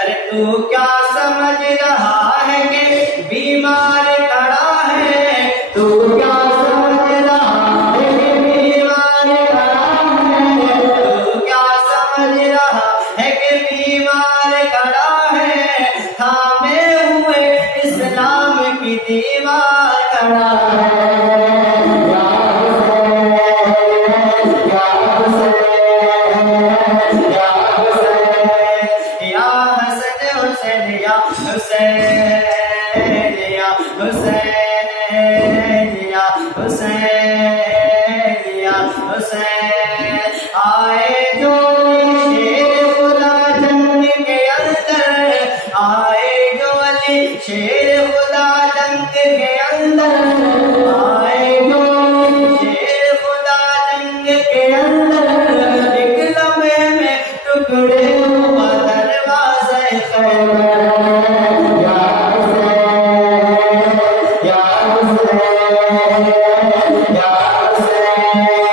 अरे तू क्या समझ रहा है कि बीमार खड़ा है, तू क्या समझ रहा है कि बीमार खड़ा है, तू क्या समझ रहा है कि बीमार खड़ा है, थामे हुए इस्लाम की दीवार खड़ा है। आए जो शेर खुदा जंग के अंदर, आए जो अली शेर खुदा जंग के अंदर, आए जो शेर खुदा जंग के अंदर, एक लम्हे में टुकड़े हुआ दरवाज़े खैबर। या हुसैन, या हुसैन, या हुसैन।